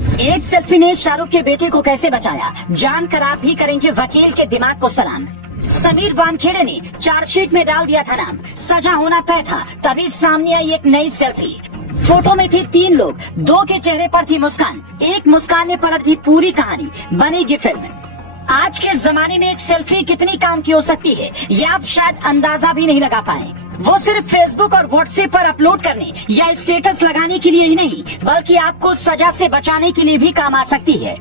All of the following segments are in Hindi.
एक सेल्फी ने शाहरुख के बेटे को कैसे बचाया, जानकर आप भी करेंगे वकील के दिमाग को सलाम। समीर वानखेड़े ने चार्जशीट में डाल दिया था नाम, सजा होना तय था, तभी सामने आई एक नई सेल्फी। फोटो में थे 3 लोग, 2 के चेहरे पर थी मुस्कान, एक मुस्कान ने पलट दी पूरी कहानी, बनेगी फिल्म। आज के जमाने में एक सेल्फी कितनी काम की हो सकती है, ये आप शायद अंदाजा भी नहीं लगा पाए। वो सिर्फ फेसबुक और व्हाट्सएप पर अपलोड करने या स्टेटस लगाने के लिए ही नहीं, बल्कि आपको सजा से बचाने के लिए भी काम आ सकती है।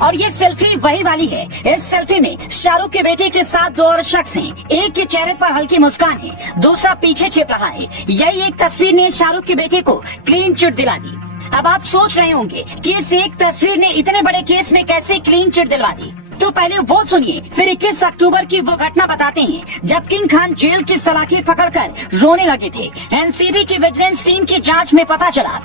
और ये सेल्फी वही वाली है। इस सेल्फी में शाहरुख के बेटे के साथ 2 और शख्स हैं। एक के चेहरे पर हल्की मुस्कान है, दूसरा पीछे छिप रहा है। यही एक तस्वीर ने शाहरुख के बेटे को क्लीन चिट दिला दी। अब आप सोच रहे होंगे कि इस एक तस्वीर ने इतने बड़े केस में कैसे क्लीन चिट दिलवा दी, तो पहले वो सुनिए, फिर 21 अक्टूबर की वो घटना बताते हैं जब किंग खान जेल की सलाखें पकड़कर रोने लगे थे। एनसीबी की विजिलेंस टीम की जांच में पता चला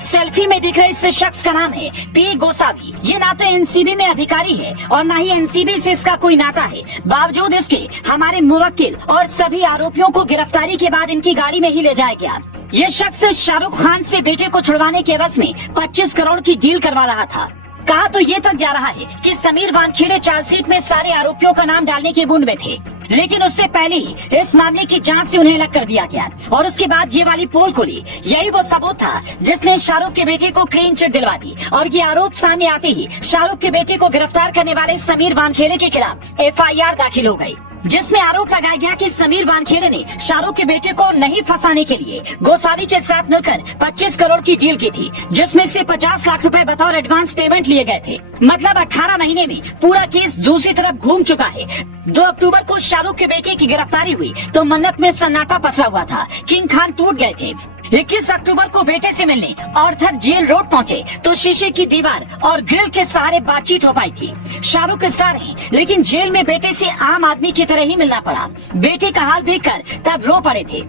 सेल्फी में दिख रहे इस शख्स का नाम है पी गोसावी। ये ना तो एनसीबी में अधिकारी है और ना ही एनसीबी से इसका कोई नाता है। बावजूद इसके हमारे मुवक्किल और सभी आरोपियों को गिरफ्तारी के बाद इनकी गाड़ी में ही ले जाया गया। ये शख्स शाहरुख खान से बेटे को छुड़वाने के एवज में 25 करोड़ की डील करवा रहा था। कहा तो ये तक जा रहा है कि समीर वानखेड़े चार्जशीट में सारे आरोपियों का नाम डालने की बूंद में थे, लेकिन उससे पहले ही इस मामले की जांच से उन्हें अलग कर दिया गया और उसके बाद ये वाली पोल खुली। यही वो सबूत था जिसने शाहरुख के बेटे को क्लीन चिट दिलवा दी। और ये आरोप सामने आते ही शाहरुख के बेटे को गिरफ्तार करने वाले समीर वानखेड़े के खिलाफ FIR दाखिल हो गयी, जिसमें आरोप लगाया गया कि समीर वानखेड़े ने शाहरुख के बेटे को नहीं फंसाने के लिए गोसावी के साथ मिलकर 25 करोड़ की डील की थी, जिसमें से 50 लाख रुपए बतौर एडवांस पेमेंट लिए गए थे। मतलब 18 महीने में पूरा केस दूसरी तरफ घूम चुका है। 2 अक्टूबर को शाहरुख के बेटे की गिरफ्तारी हुई तो मन्नत में सन्नाटा पसरा हुआ था, किंग खान टूट गए थे। 21 अक्टूबर को बेटे से मिलने ऑर्थर जेल रोड पहुंचे तो शीशे की दीवार और ग्रिल के सहारे बातचीत हो पाई थी। शाहरुख स्टार हैं, लेकिन जेल में बेटे से आम आदमी की तरह ही मिलना पड़ा। बेटे का हाल देखकर तब रो पड़े थे।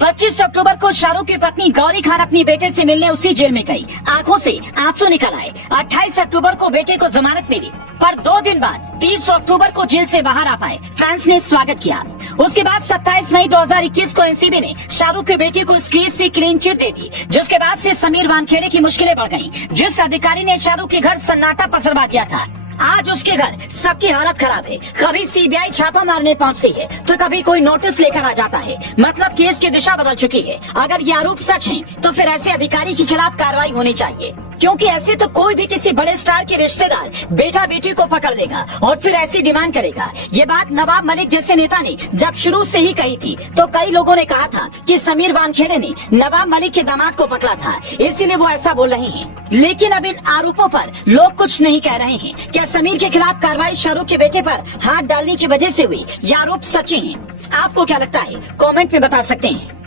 25 अक्टूबर को शाहरुख की पत्नी गौरी खान अपनी बेटे से मिलने उसी जेल में गई, आंखों से आंसू निकल आए। 28 अक्टूबर को बेटे को जमानत मिली, पर 2 दिन बाद 30 अक्टूबर को जेल से बाहर आ पाए। फैंस ने स्वागत किया। उसके बाद 27 मई 2021 को एनसीबी ने शाहरुख के बेटे को इस केस से क्लीन चिट दे दी, जिसके बाद से समीर वानखेड़े की मुश्किलें बढ़ गयी। जिस अधिकारी ने शाहरुख के घर सन्नाटा पसरवा दिया था, आज उसके घर सबकी हालत खराब है। कभी सीबीआई छापा मारने पहुंचती है तो कभी कोई नोटिस लेकर आ जाता है। मतलब केस की दिशा बदल चुकी है। अगर ये आरोप सच हैं, तो फिर ऐसे अधिकारी के खिलाफ कार्रवाई होनी चाहिए, क्योंकि ऐसे तो कोई भी किसी बड़े स्टार के रिश्तेदार बेटा बेटी को पकड़ लेगा और फिर ऐसी डिमांड करेगा। ये बात नवाब मलिक जैसे नेता ने जब शुरू से ही कही थी, तो कई लोगों ने कहा था कि समीर वानखेड़े ने नवाब मलिक के दामाद को पकड़ा था, इसीलिए वो ऐसा बोल रहे हैं। लेकिन अब इन आरोपों पर लोग कुछ नहीं कह रहे हैं। क्या समीर के खिलाफ कार्रवाई शाहरुख के बेटे पर हाथ डालने की वजह से हुई, ये आरोप सच्चे हैं? आपको क्या लगता है, कमेंट में बता सकते हैं।